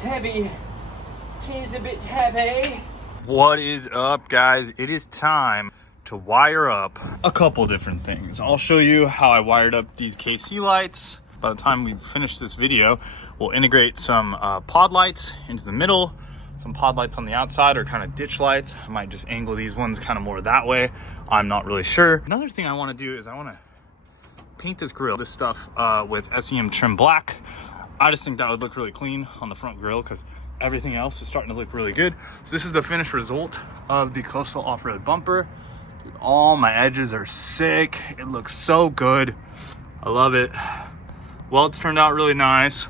bit heavy. Tis a bit heavy. What is up, guys? It is time to wire up a couple different things. I'll show you how I wired up these KC lights. By the time we finish this video, we'll integrate some pod lights into the middle, some pod lights on the outside, or kind of ditch lights. I might just angle these ones kind of more that way. I'm not really sure. Another thing I want to do is I want to paint this grill, this stuff with SEM trim black. I just think that would look really clean on the front grill because everything else is starting to look really good. So this is the finished result of the Coastal Off-Road bumper. Dude, all my edges are sick. It looks so good. I love it. Welds turned out really nice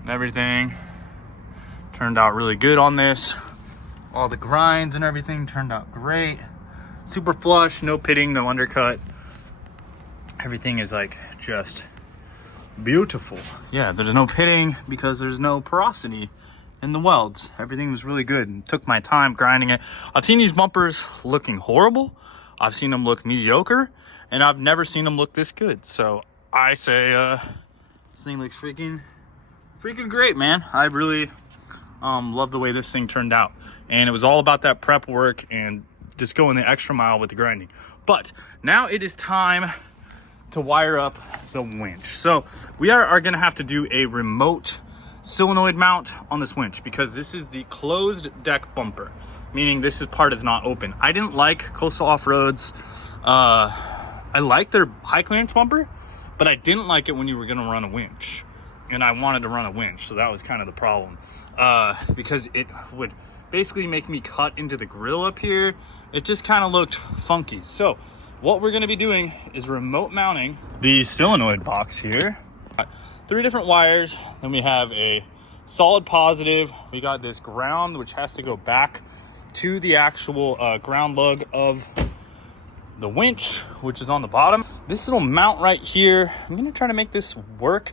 and everything turned out really good on this. All the grinds and everything turned out great. Super flush, no pitting, no undercut. Everything is like just beautiful. Yeah, there's no pitting because there's no porosity in the welds. Everything was really good and took my time grinding it. I've seen these bumpers looking horrible. I've seen them look mediocre, and I've never seen them look this good. So I say this thing looks freaking great, man. I really love the way this thing turned out, and it was all about that prep work and just going the extra mile with the grinding. But now it is time to wire up the winch. So we are gonna have to do a remote solenoid mount on this winch because this is the closed deck bumper, meaning this part is not open. I didn't like Coastal Off-Road's, I like their high clearance bumper, but I didn't like it when you were gonna run a winch, and I wanted to run a winch, so that was kind of the problem, because it would basically make me cut into the grill up here. It just kind of looked funky. So what we're going to be doing is remote mounting the solenoid box here. 3 different wires. Then we have a solid positive. We got this ground, which has to go back to the actual ground lug of the winch, which is on the bottom. This little mount right here, I'm going to try to make this work.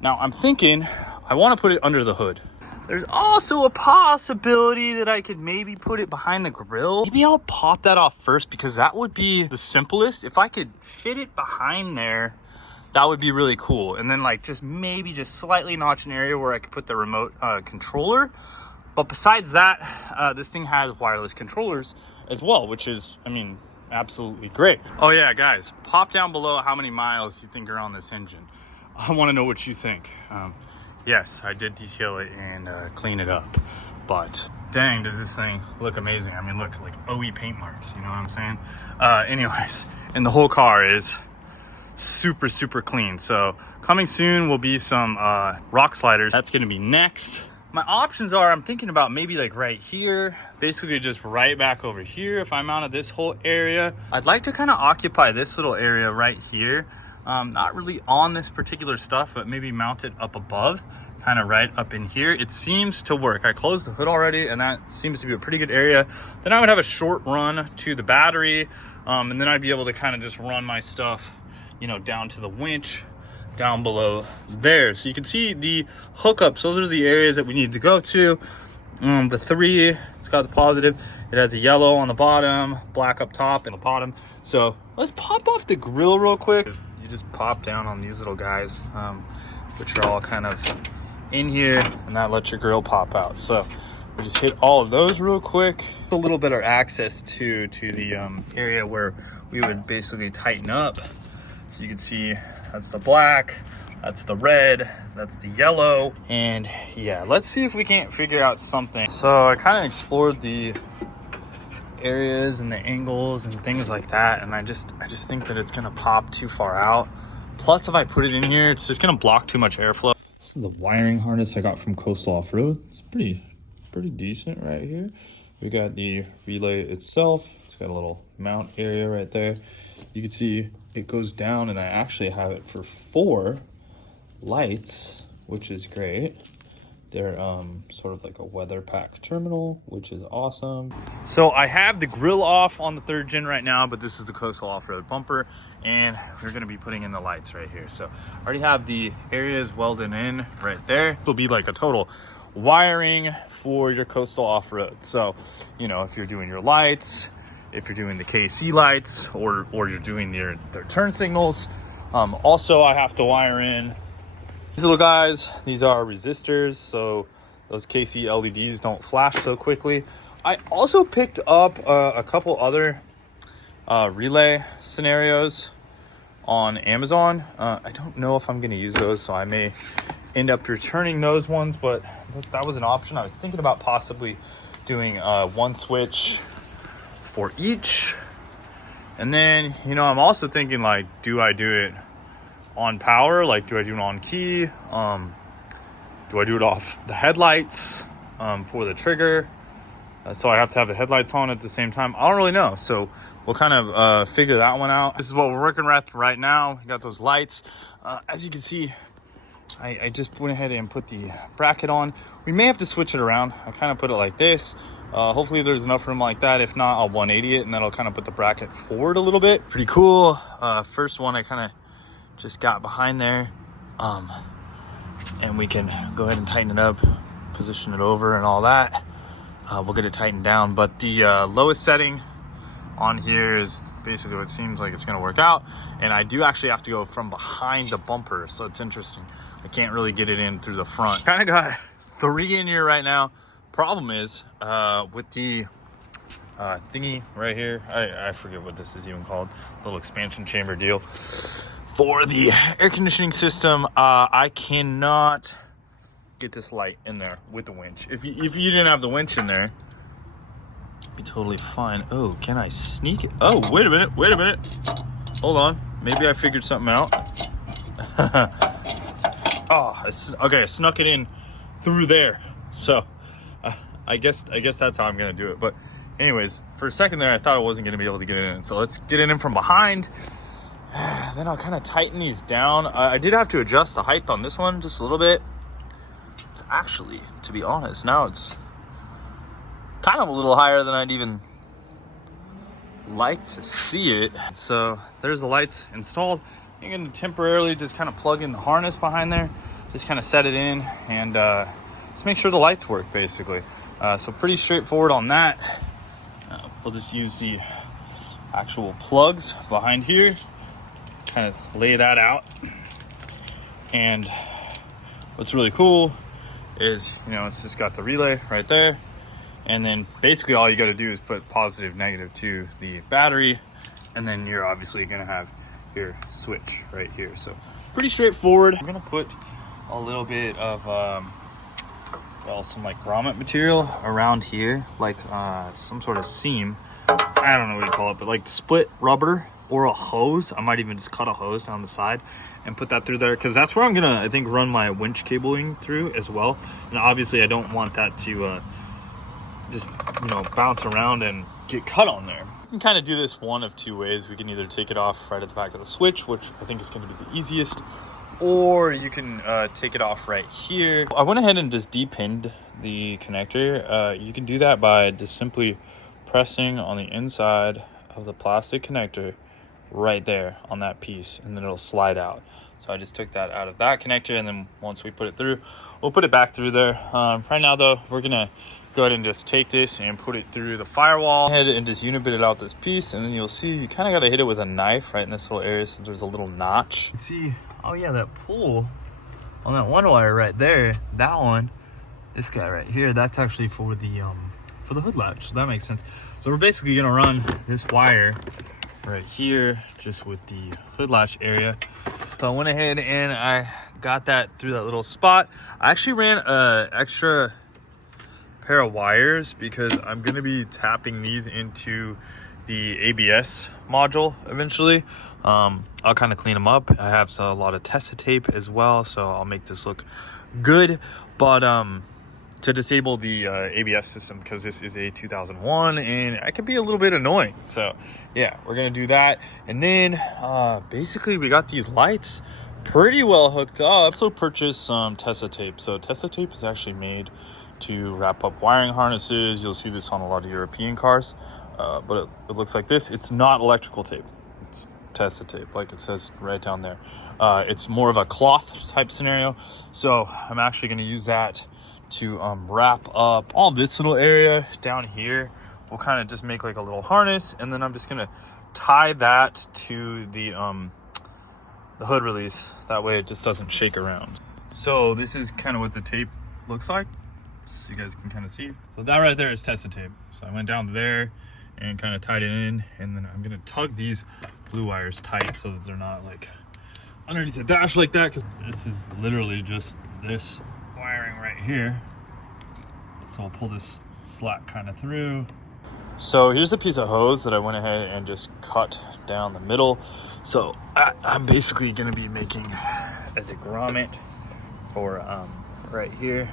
Now I'm thinking I want to put it under the hood. There's also a possibility that I could maybe put it behind the grill. Maybe I'll pop that off first because that would be the simplest. If I could fit it behind there, that would be really cool. And then like just maybe just slightly notch an area where I could put the remote controller. But besides that, this thing has wireless controllers as well, which is, I mean, absolutely great. Oh yeah, guys, pop down below how many miles you think are on this engine. I want to know what you think. Yes, I did detail it and clean it up, but dang, does this thing look amazing. I mean, look, like OE paint marks, you know what I'm saying? Anyways, and the whole car is super clean. So coming soon will be some rock sliders. That's gonna be next. My options are, I'm thinking about maybe like right here, basically just right back over here if I mounted this whole area. I'd like to kind of occupy this little area right here. Not really on this particular stuff, but maybe mount it up above, kind of right up in here. It seems to work. I closed the hood already, and that seems to be a pretty good area. Then I would have a short run to the battery, and then I'd be able to kind of just run my stuff, you know, down to the winch down below there. So you can see the hookups. Those are the areas that we need to go to. The 3, it's got the positive. It has a yellow on the bottom, black up top and the bottom. So let's pop off the grill real quick. You just pop down on these little guys, which are all kind of in here, and that lets your grill pop out. So we just hit all of those real quick. A little better access to the area where we would basically tighten up. So you can see that's the black, that's the red, that's the yellow, and yeah, let's see if we can't figure out something. So I kind of explored the areas and the angles and things like that, and I just think that it's gonna pop too far out. Plus, if I put it in here, it's just gonna block too much airflow. This is the wiring harness I got from Coastal Off-Road. It's pretty decent right here. We got the relay itself. It's got a little mount area right there. You can see it goes down, and I actually have it for 4 lights, which is great. They're sort of like a weather pack terminal, which is awesome. So I have the grill off on the 3rd gen right now, but this is the Coastal Off-Road bumper, and we're gonna be putting in the lights right here. So I already have the areas welded in right there. It'll be like a total wiring for your Coastal Off-Road. So, you know, if you're doing your lights, if you're doing the KC lights, or you're doing their turn signals. Also, I have to wire in these little guys. These are resistors, so those KC LEDs don't flash so quickly. I also picked up a couple other relay scenarios on Amazon. I don't know if I'm going to use those, so I may end up returning those ones, but that was an option. I was thinking about possibly doing one switch for each. And then, you know, I'm also thinking, like, do I do it on power? Like, do I do it on key? Do I do it off the headlights for the trigger? So I have to have the headlights on at the same time. I don't really know. So we'll kind of figure that one out. This is what we're working with right now. We got those lights. As you can see, I just went ahead and put the bracket on. We may have to switch it around. I kind of put it like this. Hopefully there's enough room like that. If not, I'll 180 it, and then I'll kind of put the bracket forward a little bit. Pretty cool. First one I kind of just got behind there. And we can go ahead and tighten it up, position it over and all that. We'll get it tightened down, but the lowest setting on here is basically what it seems like it's going to work out. And I do actually have to go from behind the bumper, so it's interesting. I can't really get it in through the front. Kind of got 3 in here right now. Problem is with the thingy right here, I forget what this is even called, little expansion chamber deal for the air conditioning system. I cannot get this light in there with the winch. If you didn't have the winch in there, it'd be totally fine. Oh, can I sneak it? Oh, wait a minute. Hold on. Maybe I figured something out. Oh, okay, I snuck it in through there. So I guess that's how I'm gonna do it. But anyways, for a second there, I thought I wasn't gonna be able to get it in. So let's get it in from behind. Then I'll kind of tighten these down. I did have to adjust the height on this one just a little bit. It's actually, to be honest, now it's kind of a little higher than I'd even like to see it. So there's the lights installed. I'm going to temporarily just kind of plug in the harness behind there, just kind of set it in, and just make sure the lights work, basically. So pretty straightforward on that. We'll just use the actual plugs behind here, kind of lay that out. And what's really cool is, you know, it's just got the relay right there, and then basically all you got to do is put positive, negative to the battery, and then you're obviously going to have your switch right here. So pretty straightforward. I'm going to put a little bit of some like grommet material around here, like some sort of seam. I don't know what you call it, but like split rubber or a hose. I might even just cut a hose down the side and put that through there, because that's where I'm gonna, I think, run my winch cabling through as well. And obviously I don't want that to just, you know, bounce around and get cut on there. You can kind of do this one of 2 ways. We can either take it off right at the back of the switch, which I think is going to be the easiest, or you can take it off right here. I went ahead and just depinned the connector. You can do that by just simply pressing on the inside of the plastic connector right there on that piece, and then it'll slide out. So I just took that out of that connector, and then once we put it through, we'll put it back through there. Right now though, we're gonna go ahead and just take this and put it through the firewall. Go ahead and just unibit it out this piece, and then you'll see you kind of got to hit it with a knife right in this little area, so there's a little notch. You can see, oh yeah, that pull on that one wire right there, that one, this guy right here, that's actually for the hood latch. So that makes sense. So we're basically gonna run this wire right here just with the hood latch area. So I went ahead and I got that through that little spot. I actually ran a extra pair of wires because I'm going to be tapping these into the ABS module eventually. I'll kind of clean them up. I have a lot of Tessa tape as well, so I'll make this look good. But to disable the ABS system, because this is a 2001 and it can be a little bit annoying. So yeah, we're gonna do that. And then basically we got these lights pretty well hooked up. I also purchased some Tessa tape. So Tessa tape is actually made to wrap up wiring harnesses. You'll see this on a lot of European cars, but it looks like this. It's not electrical tape, it's Tessa tape, like it says right down there. It's more of a cloth type scenario, so I'm actually going to use that to wrap up all this little area down here. We'll kind of just make like a little harness, and then I'm just going to tie that to the hood release. That way it just doesn't shake around. So this is kind of what the tape looks like. so you guys can kind of see. So that right there is Tessa tape. So I went down there and kind of tied it in, and then I'm gonna tug these blue wires tight so that they're not like underneath the dash like that, because this is literally just this wiring right here. So I'll pull this slack kind of through. So here's a piece of hose that I went ahead and just cut down the middle. So I'm basically gonna be making as a grommet for right here.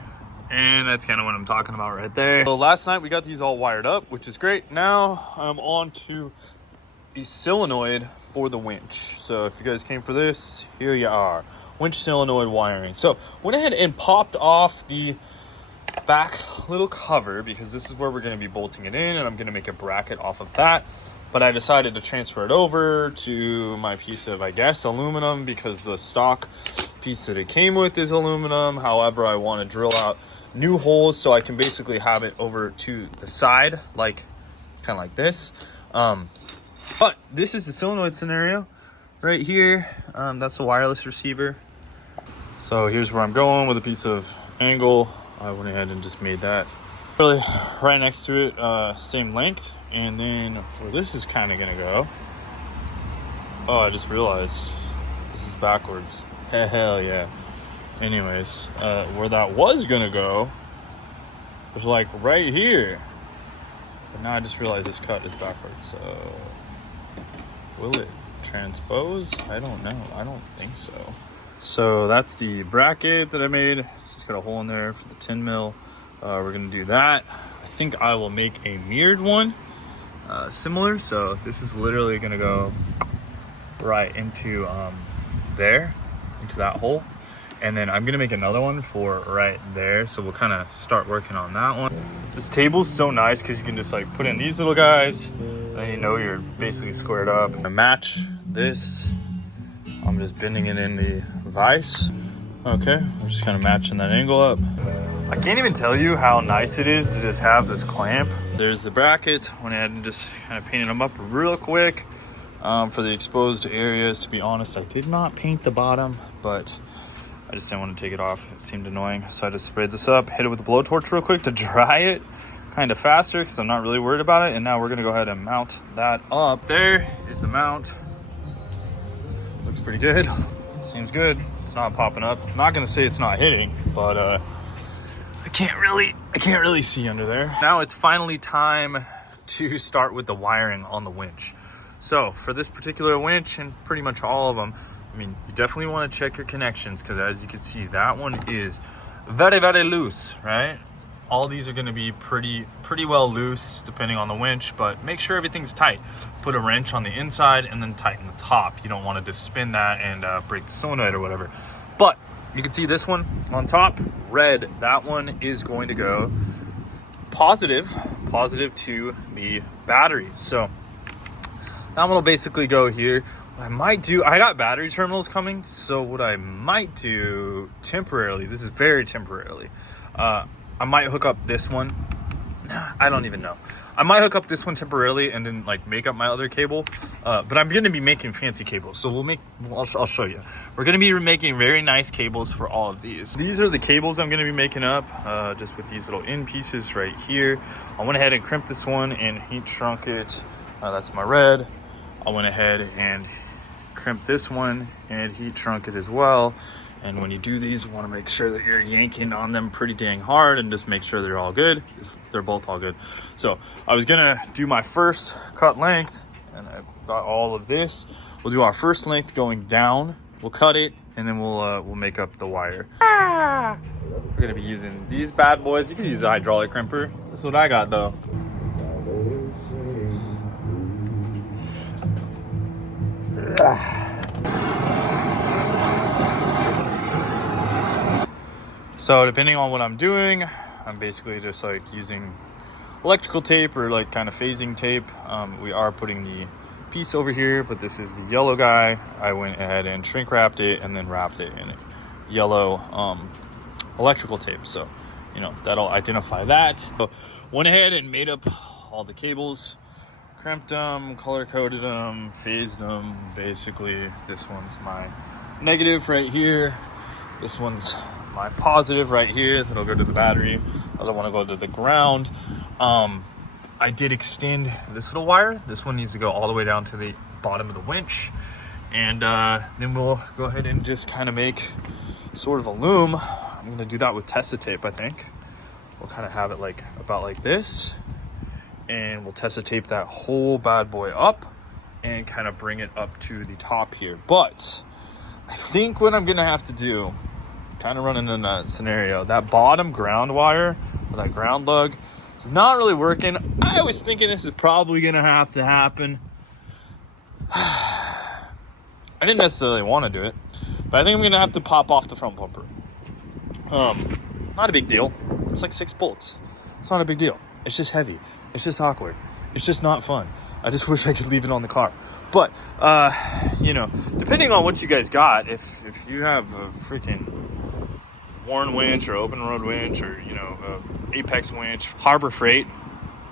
And that's kind of what I'm talking about right there. So last night we got these all wired up, which is great. Now I'm on to the solenoid for the winch. So if you guys came for this, here you are. Winch solenoid wiring. So went ahead and popped off the back little cover, because this is where we're going to be bolting it in, and I'm going to make a bracket off of that. But I decided to transfer it over to my piece of, I guess, aluminum, because the stock piece that it came with is aluminum. However, I want to drill out new holes so I can basically have it over to the side, like kind of like this. But this is the solenoid scenario right here. That's a wireless receiver. So here's where I'm going with a piece of angle. I went ahead and just made that really right next to it, same length. And then where this is kind of gonna go, oh, I just realized this is backwards. Hell yeah. Anyways, where that was gonna go was like right here, but now I just realized this cut is backwards. So will it transpose? I don't know. I don't think so. So that's the bracket that I made. It's just got a hole in there for the 10 mil. We're gonna do that. I think I will make a mirrored one, similar. So this is literally gonna go right into there, into that hole. And then I'm gonna make another one for right there. So we'll kind of start working on that one. This table's so nice because you can just like put in these little guys, and you know you're basically squared up. I match this. I'm just bending it in the vise. Okay, we're just kind of matching that angle up. I can't even tell you how nice it is to just have this clamp. There's the brackets. Went ahead and just kind of painted them up real quick for the exposed areas. To be honest, I did not paint the bottom, but I just didn't want to take it off. It seemed annoying. So I just sprayed this up, hit it with a blowtorch real quick to dry it kind of faster because I'm not really worried about it. And now we're gonna go ahead and mount that up. There is the mount. Looks pretty good. Seems good. It's not popping up. I'm not gonna say it's not hitting, but I can't really see under there. Now it's finally time to start with the wiring on the winch. So for this particular winch, and pretty much all of them, I mean, you definitely want to check your connections, because as you can see, that one is very, very loose, right? All these are going to be pretty well loose depending on the winch, but make sure everything's tight. Put a wrench on the inside and then tighten the top. You don't want to just spin that and break the solenoid or whatever. But you can see this one on top, red. That one is going to go positive to the battery. So that one will basically go here. What I might do, I got battery terminals coming, so what I might do temporarily, this is very temporarily, I might hook up this one. I don't even know. I might hook up this one temporarily and then like make up my other cable. But I'm going to be making fancy cables. So I'll show you. We're going to be making very nice cables for all of these. These are the cables I'm going to be making up, just with these little end pieces right here. I went ahead and crimped this one and heat shrunk it. That's my red. I went ahead and crimped this one and heat shrunk it as well. And when you do these, you want to make sure that you're yanking on them pretty dang hard and just make sure they're all good. They're both all good. So I was gonna do my first cut length, and I got all of this. We'll do our first length going down. We'll cut it, and then we'll make up the wire. We're gonna be using these bad boys. You can use a hydraulic crimper. That's what I got though. So depending on what I'm doing, I'm basically just like using electrical tape or like kind of phasing tape. We are putting the piece over here, but this is the yellow guy. I went ahead and shrink wrapped it and then wrapped it in yellow electrical tape. So, you know, that'll identify that. So went ahead and made up all the cables, crimped them, color coded them, phased them. Basically, this one's my negative right here. This one's my positive right here that'll go to the battery. I don't want to go to the ground. I did extend this little wire. This one needs to go all the way down to the bottom of the winch. And then we'll go ahead and just kind of make sort of a loom. I'm going to do that with Tessa tape, I think. We'll kind of have it like about like this. And we'll Tessa tape that whole bad boy up and kind of bring it up to the top here. But I think what I'm going to have to do, kind of running in a scenario, that bottom ground wire or that ground lug is not really working. I was thinking this is probably going to have to happen. I didn't necessarily want to do it, but I think I'm going to have to pop off the front bumper. Not a big deal. It's like 6 bolts. It's not a big deal. It's just heavy. It's just awkward. It's just not fun. I just wish I could leave it on the car. But, you know, depending on what you guys got, if you have a freaking Warren winch or open road winch or, you know, Apex winch, Harbor Freight,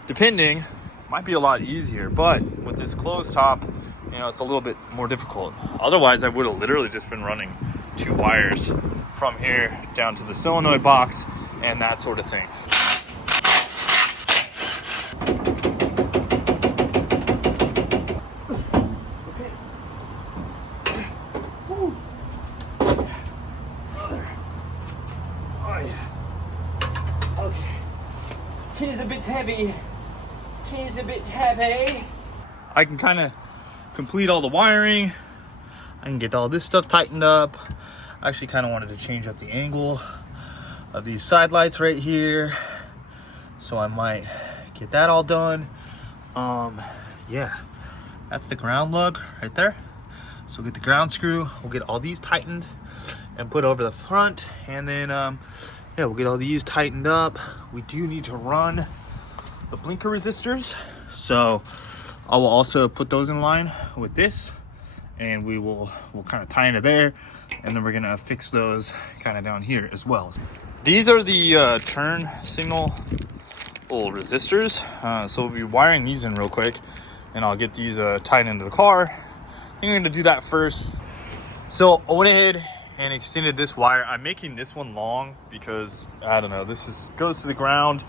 depending, might be a lot easier. But with this closed top, you know, it's a little bit more difficult. Otherwise, I would have literally just been running 2 wires from here down to the solenoid box and that sort of thing. Tis a bit heavy. Tis a bit heavy. I can kind of complete all the wiring. I can get all this stuff tightened up. I actually kind of wanted to change up the angle of these side lights right here. So I might get that all done. Yeah, that's the ground lug right there. So we'll get the ground screw. We'll get all these tightened and put over the front. And then, yeah, we'll get all these tightened up. We do need to run the blinker resistors. So I will also put those in line with this, and we'll kind of tie into there, and then we're gonna fix those kind of down here as well. These are the turn signal little resistors. So we'll be wiring these in real quick, and I'll get these tied into the car. I'm gonna do that first. So I went ahead and extended this wire. I'm making this one long because I don't know, this goes to the ground,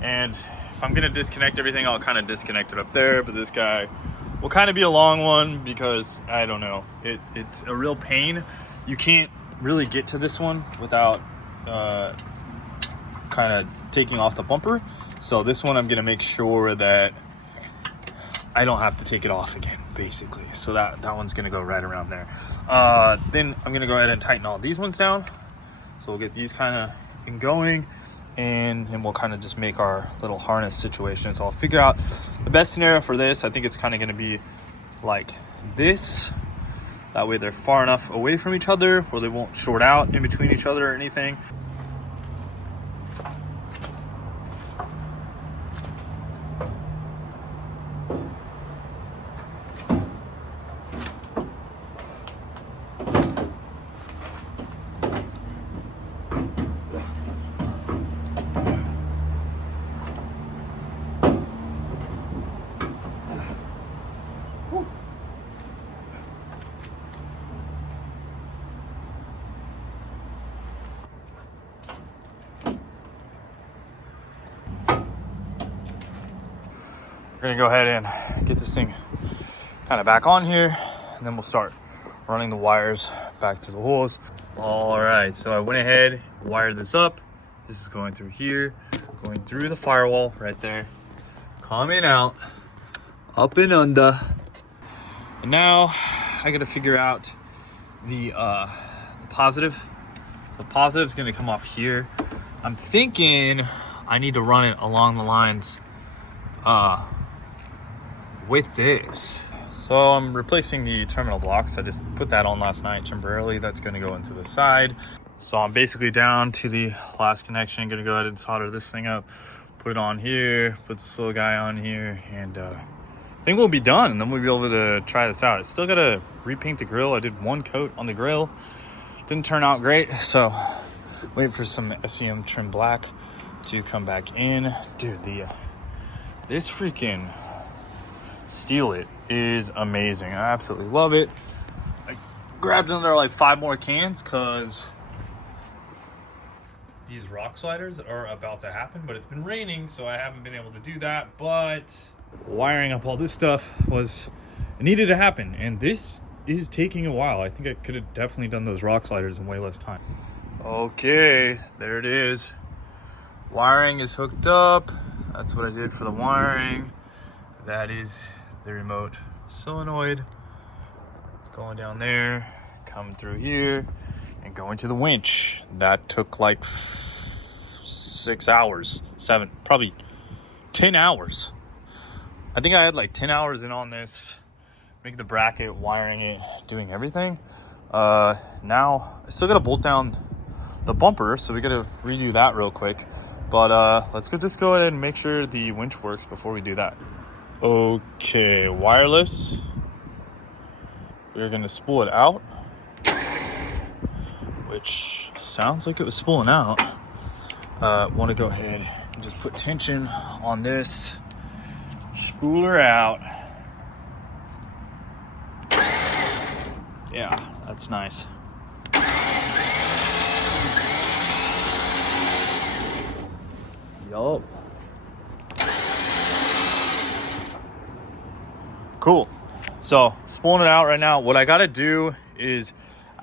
and if I'm gonna disconnect everything, I'll kind of disconnect it up there, but this guy will kind of be a long one because I don't know, it's a real pain. You can't really get to this one without kind of taking off the bumper. So this one I'm gonna make sure that I don't have to take it off again, basically. So that one's gonna go right around there. Then I'm gonna go ahead and tighten all these ones down. So we'll get these kind of going, and then we'll kind of just make our little harness situation. So I'll figure out the best scenario for this. I think it's kind of gonna be like this. That way they're far enough away from each other where they won't short out in between each other or anything. We're gonna go ahead and get this thing kind of back on here, and then we'll start running the wires back through the holes. All right, so I went ahead, wired this up. This is going through here, going through the firewall right there, coming out, up and under. And now I gotta figure out the positive. So positive is gonna come off here. I'm thinking I need to run it along the lines with this. So I'm replacing the terminal blocks. I just put that on last night temporarily. That's gonna go into the side. So I'm basically down to the last connection. Gonna go ahead and solder this thing up, put it on here, put this little guy on here, and I think we'll be done. And then we'll be able to try this out. I still gotta repaint the grill. I did one coat on the grill. Didn't turn out great, so wait for some SEM trim black to come back in. Dude, this freaking Steel It is amazing. I absolutely love it. I grabbed another like 5 more cans because these rock sliders are about to happen, but it's been raining, so I haven't been able to do that. But wiring up all this stuff it needed to happen, and this is taking a while. I think I could have definitely done those rock sliders in way less time. Okay, there it is. Wiring is hooked up. That's what I did for the wiring. That is the remote solenoid going down there, coming through here, and going to the winch. That took like 6 hours, 7, probably 10 hours. I think I had like 10 hours in on this, making the bracket, wiring it, doing everything. Now I still gotta bolt down the bumper, so we gotta redo that real quick. But let's just go ahead and make sure the winch works before we do that. Okay, wireless. We're gonna spool it out, which sounds like it was spooling out. Want to go ahead and just put tension on this, spool her out. Yeah, that's nice. Yup. Cool. So spooling it out right now. What I gotta do is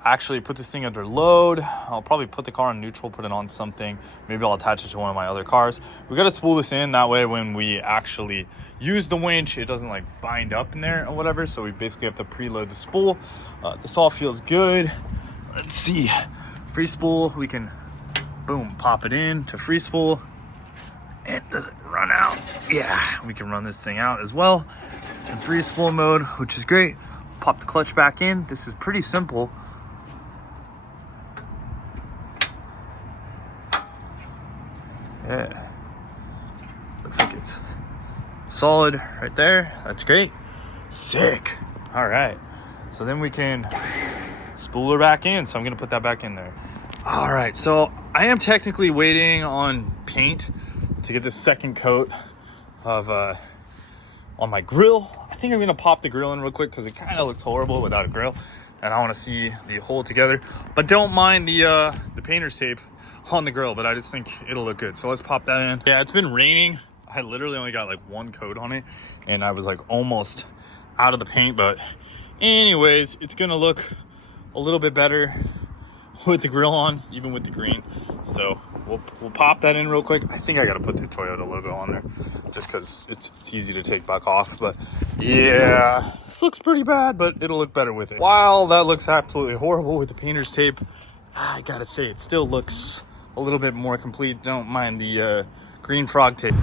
actually put this thing under load. I'll probably put the car on neutral, put it on something. Maybe I'll attach it to one of my other cars. We gotta spool this in, that way when we actually use the winch, it doesn't like bind up in there or whatever. So we basically have to preload the spool. This all feels good. Let's see. Free spool, we can boom, pop it in to free spool. And does it run out? Yeah, we can run this thing out as well in free spool mode, which is great. Pop the clutch back in. This is pretty simple. Yeah, looks like it's solid right there. That's great. Sick. All right, so then we can spool her back in. So I'm gonna put that back in there. All right, so I am technically waiting on paint to get the second coat of on my grill. I think I'm gonna pop the grill in real quick because it kind of looks horrible without a grill, and I want to see the whole together. But don't mind the painter's tape on the grill, but I just think it'll look good. So let's pop that in. Yeah, it's been raining. I literally only got like one coat on it, and I was like almost out of the paint. But anyways, it's gonna look a little bit better with the grill on, even with the green. So we'll pop that in real quick. I think I gotta put the Toyota logo on there just because it's easy to take back off. But yeah, this looks pretty bad, but it'll look better with it. While that looks absolutely horrible with the painter's tape, I gotta say it still looks a little bit more complete. Don't mind the green frog tape.